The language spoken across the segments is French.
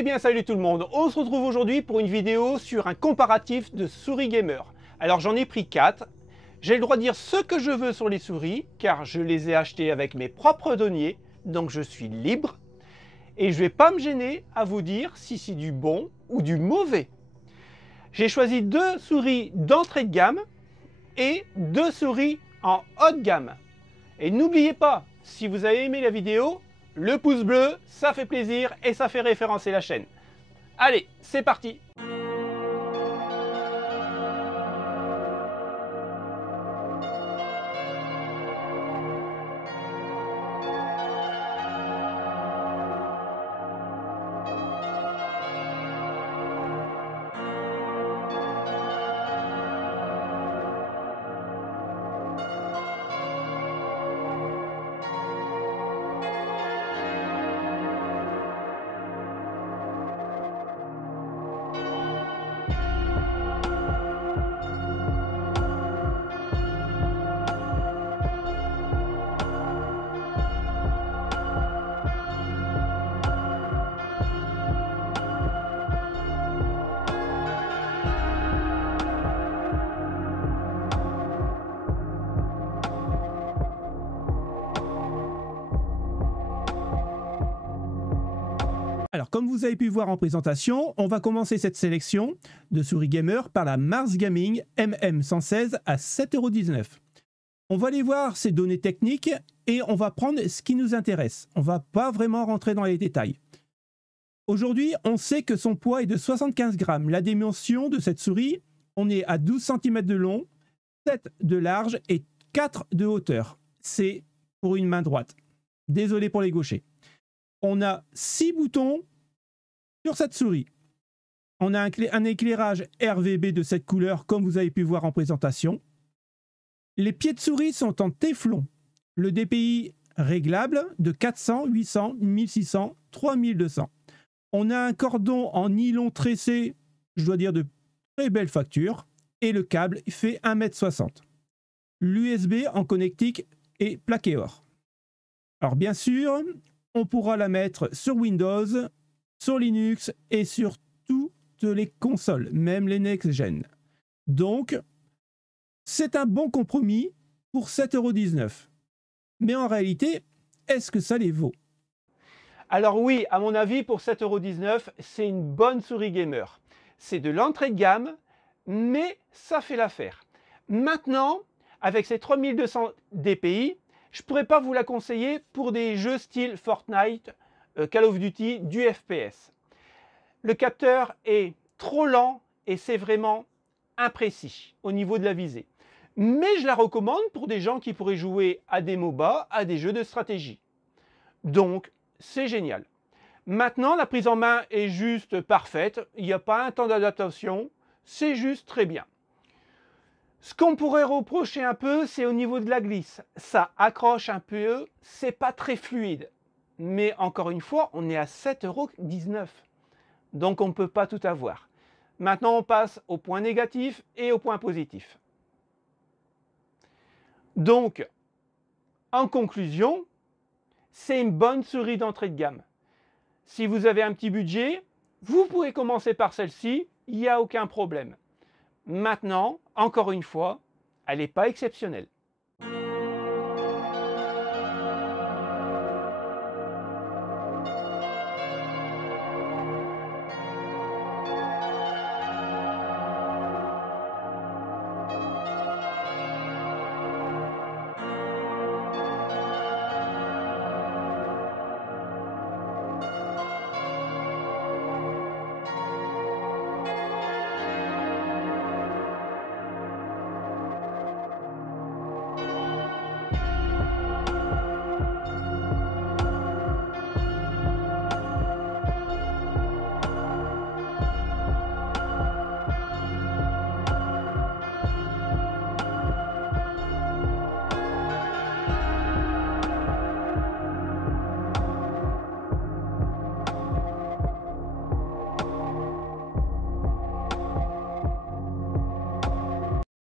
Eh bien salut tout le monde, on se retrouve aujourd'hui pour une vidéo sur un comparatif de souris gamer. Alors j'en ai pris 4, j'ai le droit de dire ce que je veux sur les souris car je les ai achetées avec mes propres deniers, donc je suis libre. Et je vais pas me gêner à vous dire si c'est du bon ou du mauvais. J'ai choisi 2 souris d'entrée de gamme et 2 souris en haut de gamme. Et n'oubliez pas, si vous avez aimé la vidéo, le pouce bleu, ça fait plaisir et ça fait référencer la chaîne. Allez, c'est parti! Alors, comme vous avez pu voir en présentation, on va commencer cette sélection de souris gamer par la Mars Gaming MM116 à 7,19 €. On va aller voir ses données techniques et on va prendre ce qui nous intéresse. On ne va pas vraiment rentrer dans les détails. Aujourd'hui, on sait que son poids est de 75 grammes. La dimension de cette souris, on est à 12 cm de long, 7 de large et 4 de hauteur. C'est pour une main droite. Désolé pour les gauchers. On a 6 boutons sur cette souris. On a un éclairage RGB de cette couleur, comme vous avez pu voir en présentation. Les pieds de souris sont en téflon. Le DPI réglable de 400, 800, 1600, 3200. On a un cordon en nylon tressé, je dois dire de très belle facture. Et le câble fait 1,60 m. L'USB en connectique est plaqué or. Alors bien sûr, on pourra la mettre sur Windows, sur Linux et sur toutes les consoles, même les next-gen. Donc, c'est un bon compromis pour 7,19 €. Mais en réalité, est-ce que ça les vaut? Alors oui, à mon avis, pour 7,19 €, c'est une bonne souris gamer. C'est de l'entrée de gamme, mais ça fait l'affaire. Maintenant, avec ces 3200 DPI, je ne pourrais pas vous la conseiller pour des jeux style Fortnite, Call of Duty, du FPS. Le capteur est trop lent et c'est vraiment imprécis au niveau de la visée. Mais je la recommande pour des gens qui pourraient jouer à des MOBA, à des jeux de stratégie. Donc, c'est génial. Maintenant, la prise en main est juste parfaite. Il n'y a pas un temps d'adaptation. C'est juste très bien. Ce qu'on pourrait reprocher un peu, c'est au niveau de la glisse. Ça accroche un peu, c'est pas très fluide. Mais encore une fois, on est à 7,19 €. Donc on ne peut pas tout avoir. Maintenant, on passe au point négatif et au point positif. Donc, en conclusion, c'est une bonne souris d'entrée de gamme. Si vous avez un petit budget, vous pouvez commencer par celle-ci, il n'y a aucun problème. Maintenant, encore une fois, elle n'est pas exceptionnelle.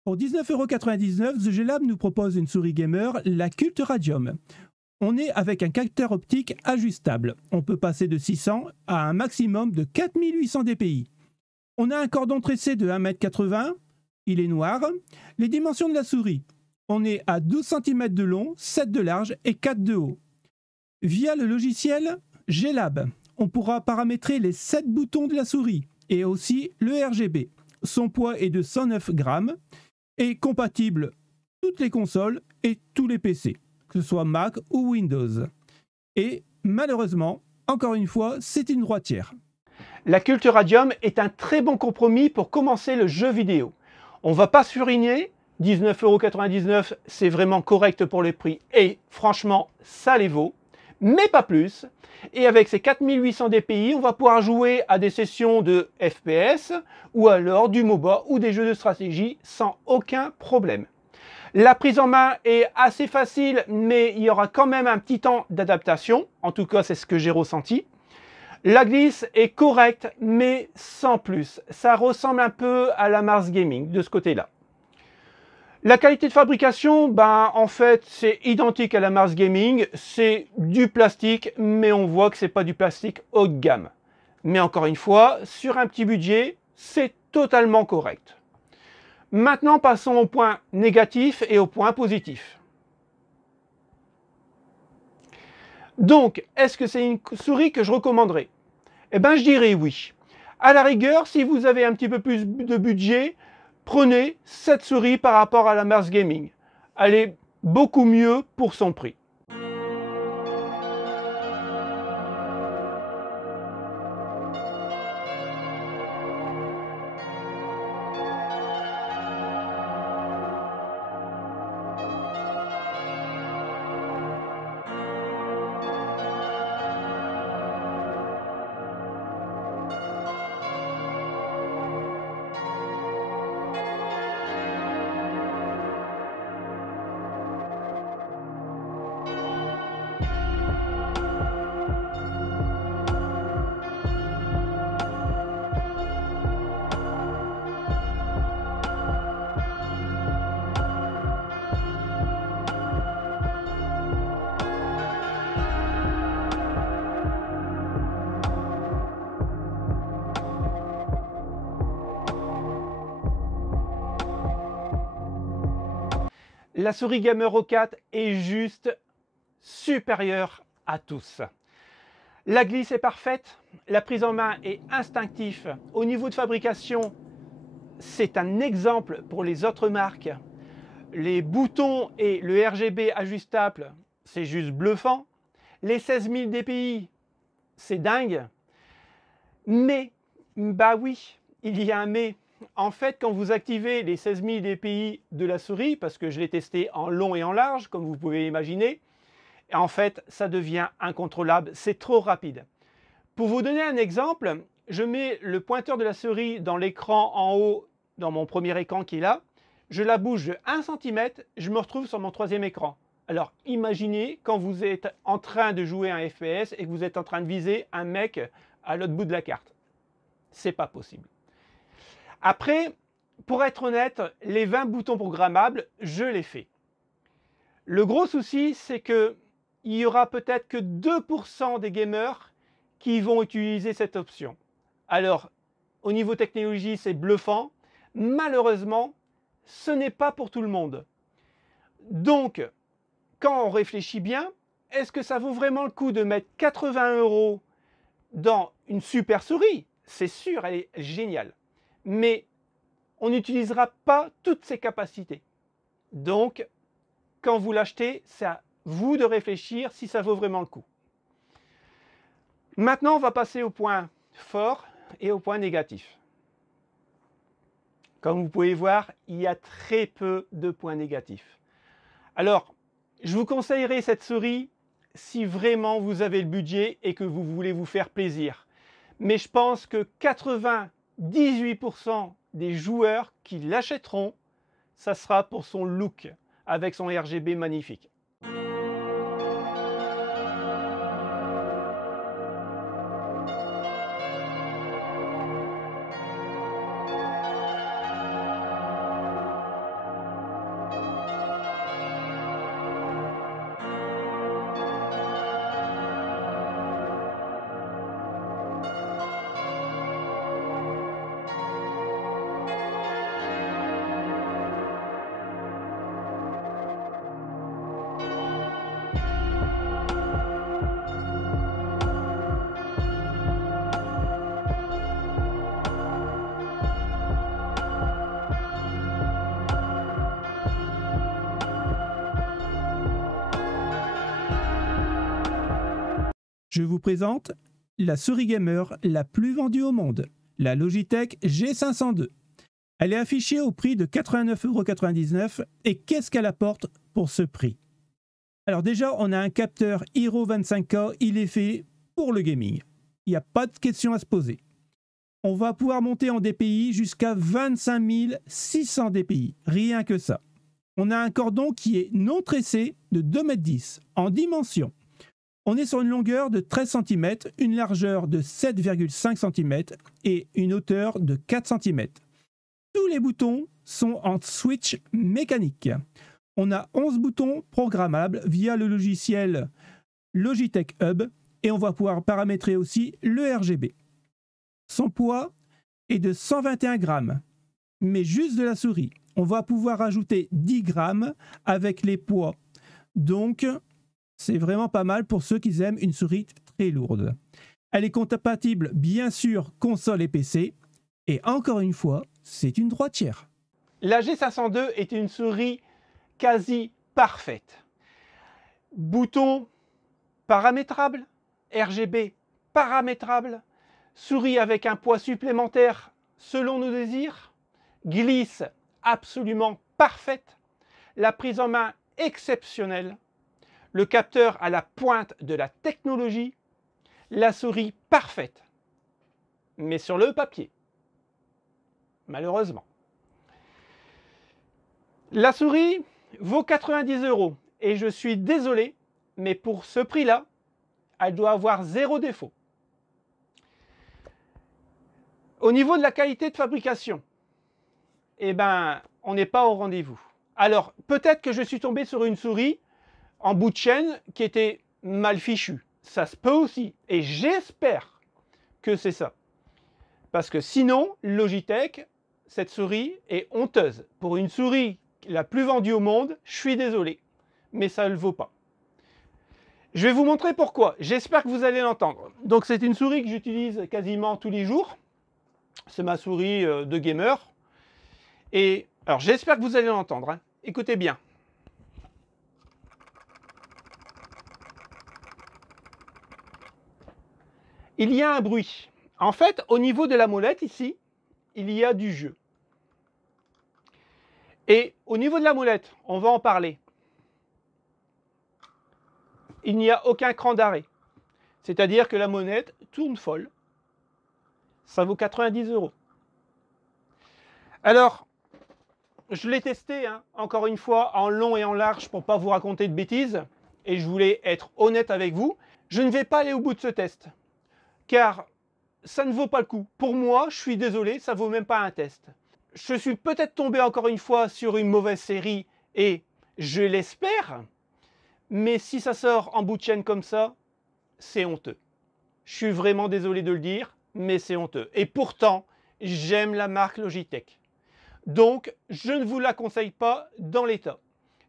Pour 19,99 €, The G Lab nous propose une souris gamer, la Cult Radium. on est avec un capteur optique ajustable. On peut passer de 600 à un maximum de 4800 dpi. On a un cordon tressé de 1,80 m, il est noir. Les dimensions de la souris, on est à 12 cm de long, 7 de large et 4 de haut. Via le logiciel Glab, on pourra paramétrer les 7 boutons de la souris et aussi le RGB. Son poids est de 109 grammes et compatible toutes les consoles et tous les PC, que ce soit Mac ou Windows. Et malheureusement, encore une fois, c'est une droitière. La Culture Radium est un très bon compromis pour commencer le jeu vidéo. On ne va pas surligner, 19,99 €, c'est vraiment correct pour le prix et franchement, ça les vaut, mais pas plus. Et avec ces 4800 dpi, on va pouvoir jouer à des sessions de FPS ou alors du MOBA ou des jeux de stratégie sans aucun problème. La prise en main est assez facile, mais il y aura quand même un petit temps d'adaptation. En tout cas, c'est ce que j'ai ressenti. La glisse est correcte, mais sans plus. Ça ressemble un peu à la Mars Gaming de ce côté-là. La qualité de fabrication, en fait, c'est identique à la Mars Gaming. C'est du plastique, mais on voit que ce n'est pas du plastique haut de gamme. Mais encore une fois, sur un petit budget, c'est totalement correct. Maintenant, passons au point négatif et au point positif. Donc, est-ce que c'est une souris que je recommanderais? Eh bien, je dirais oui. À la rigueur, si vous avez un petit peu plus de budget, prenez cette souris par rapport à la Mars Gaming. Elle est beaucoup mieux pour son prix. La souris Gamer 4 est juste supérieure à tous. La glisse est parfaite, la prise en main est instinctive. Au niveau de fabrication, c'est un exemple pour les autres marques. Les boutons et le RGB ajustable, c'est juste bluffant. Les 16 000 dpi, c'est dingue. Mais, oui, il y a un mais. En fait, quand vous activez les 16 000 dpi de la souris, parce que je l'ai testé en long et en large, comme vous pouvez imaginer, en fait, ça devient incontrôlable, c'est trop rapide. Pour vous donner un exemple, je mets le pointeur de la souris dans l'écran en haut, dans mon premier écran qui est là, je la bouge de 1 cm, je me retrouve sur mon troisième écran. Alors imaginez quand vous êtes en train de jouer un FPS et que vous êtes en train de viser un mec à l'autre bout de la carte. C'est pas possible. Après, pour être honnête, les 20 boutons programmables, je les fais. Le gros souci, c'est qu'il y aura peut-être que 2% des gamers qui vont utiliser cette option. Alors, au niveau technologie, c'est bluffant. Malheureusement, ce n'est pas pour tout le monde. Donc, quand on réfléchit bien, est-ce que ça vaut vraiment le coup de mettre 80 € dans une super souris? C'est sûr, elle est géniale. Mais on n'utilisera pas toutes ses capacités. Donc, quand vous l'achetez, c'est à vous de réfléchir si ça vaut vraiment le coup. Maintenant, on va passer au point fort et au point négatif. Comme vous pouvez voir, il y a très peu de points négatifs. Alors, je vous conseillerais cette souris si vraiment vous avez le budget et que vous voulez vous faire plaisir. Mais je pense que 98% des joueurs qui l'achèteront, ça sera pour son look avec son RGB magnifique. Je vous présente la souris gamer la plus vendue au monde, la Logitech G502. Elle est affichée au prix de 89,99 € et qu'est-ce qu'elle apporte pour ce prix? Alors déjà, on a un capteur Hero 25K, il est fait pour le gaming. Il n'y a pas de question à se poser. On va pouvoir monter en DPI jusqu'à 25 600 DPI, rien que ça. On a un cordon qui est non tressé de 2,10 m en dimension. On est sur une longueur de 13 cm, une largeur de 7,5 cm et une hauteur de 4 cm. Tous les boutons sont en switch mécanique. On a 11 boutons programmables via le logiciel Logitech Hub et on va pouvoir paramétrer aussi le RGB. Son poids est de 121 grammes, mais juste de la souris. On va pouvoir ajouter 10 grammes avec les poids. Donc, c'est vraiment pas mal pour ceux qui aiment une souris très lourde. Elle est compatible bien sûr console et PC. Et encore une fois, c'est une droitière. La G502 est une souris quasi parfaite. Bouton paramétrable, RGB paramétrable, souris avec un poids supplémentaire selon nos désirs, glisse absolument parfaite, la prise en main exceptionnelle, le capteur à la pointe de la technologie, la souris parfaite, mais sur le papier, malheureusement. La souris vaut 90 € et je suis désolé, mais pour ce prix-là, elle doit avoir 0 défaut. Au niveau de la qualité de fabrication, eh ben, on n'est pas au rendez-vous. Alors, peut-être que je suis tombé sur une souris en bout de chaîne qui était mal fichue. Ça se peut aussi. Et j'espère que c'est ça. Parce que sinon, Logitech, cette souris est honteuse. Pour une souris la plus vendue au monde, je suis désolé. Mais ça ne le vaut pas. Je vais vous montrer pourquoi. J'espère que vous allez l'entendre. Donc, c'est une souris que j'utilise quasiment tous les jours. C'est ma souris de gamer. Et alors, j'espère que vous allez l'entendre. Hein. Écoutez bien. Il y a un bruit. En fait, au niveau de la molette, ici, il y a du jeu. Et au niveau de la molette, on va en parler. Il n'y a aucun cran d'arrêt. C'est-à-dire que la molette tourne folle. Ça vaut 90 €. Alors, je l'ai testé, hein, encore une fois, en long et en large pour ne pas vous raconter de bêtises. Et je voulais être honnête avec vous. Je ne vais pas aller au bout de ce test. Car ça ne vaut pas le coup. Pour moi, je suis désolé, ça ne vaut même pas un test. Je suis peut-être tombé encore une fois sur une mauvaise série et je l'espère. Mais si ça sort en bout de chaîne comme ça, c'est honteux. Je suis vraiment désolé de le dire, mais c'est honteux. Et pourtant, j'aime la marque Logitech. Donc, je ne vous la conseille pas dans l'état.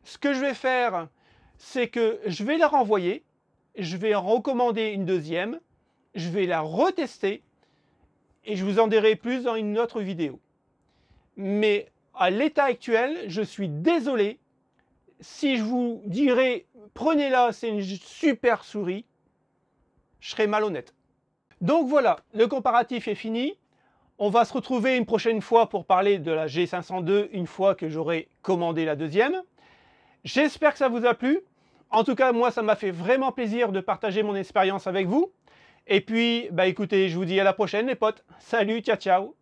Ce que je vais faire, c'est que je vais la renvoyer. Je vais en recommander une deuxième. Je vais la retester. Et je vous en dirai plus dans une autre vidéo. Mais à l'état actuel, je suis désolé. Si je vous dirais, prenez-la, c'est une super souris, je serais malhonnête. Donc voilà, le comparatif est fini. On va se retrouver une prochaine fois pour parler de la G502 une fois que j'aurai commandé la deuxième. J'espère que ça vous a plu. En tout cas, moi, ça m'a fait vraiment plaisir de partager mon expérience avec vous. Et puis, bah écoutez, je vous dis à la prochaine les potes. Salut, ciao, ciao.